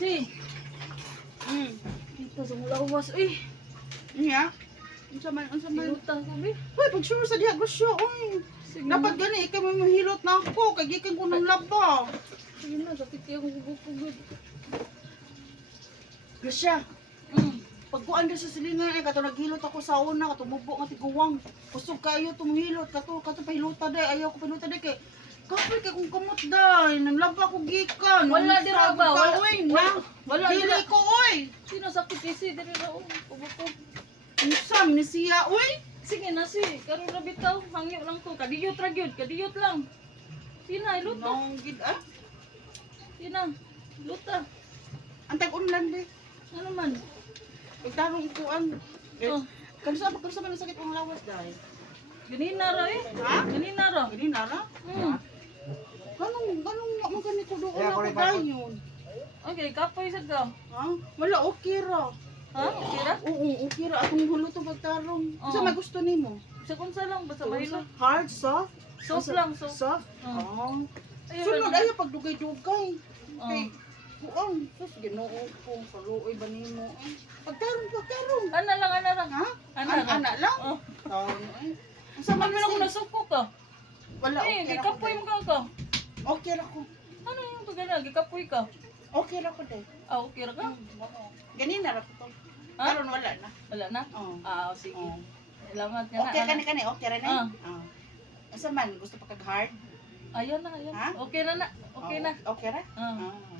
Si. Kita sa lawas. Uy. Niya. Unsa man. Hilutang ko, be. Hoy, pag sure sa diha gusyo, oy. Sige Dapat na. gani ikaw may mahilot na ako kay gikan ko ng laba. Sige na, sakit yung gugupugod. Grasya, Mm. pag kuan sa silingan ay kato naghilot ako sa una kato mubo nga tiguwang. Kusog kayo tumhilot kato pahilota day ayaw ko pahilota day kay kapay kay kung kamot day nang laba ko gikan. Wala di ra ba? Wala di dili ra. ko oy. Sino sakit kasi diri ra oh. Pubukog. Unsam ni siya oy. Sige na si, karon ra bitaw, hangyo lang ko. Kadiyot ra gyud, kadiyot lang. Sina luta. Nong gid ah. Sina. Luta. Antag unlan day. Ano man? Pagtarong kuan. Oh, Kansa man ang sakit ang lawas day. ganina ra eh. Ha? Ganina ra. Gani nara. Mm. Ganong mo ganito doon Yeah, ako correct, dayon. Okay, kapoy sad ka. Ha? Wala okay ra. Ha? Okay ra? Oo, okay ra akong hulo to pagtarong. Oo. Sa may gusto nimo? Sa kunsa lang basta mahilo. Hard, soft? Soft lang, soft. Soft? Oo. Oo. Ayun, Sunod ano? ayaw pagdugay-dugay. Oo. Kay kuang, sus ginoo ko, kaluoy ba nimo? Pagtarong. Ana lang, ana lang. Ha? Ana lang. Ana lang? Oh. Taon ay. Sa man ako nasuko ka. Wala Eh, okay ra gikapoy ko. mo ka. Okay ra ko. Ano yung pagana? Gikapoy ka. Okay ra ko day. Ah, okay ra ka? Gani na ra ko to. Ha? Karon wala na. Wala na? Oo. Ah, sige. Oo. Salamat ka na. Okay ana. kani okay ra na. Oo. Asa man gusto pa kag hard? Ayan na, ayan. Ha? Okay na na. Okay na. Okay ra? Ah. Ah.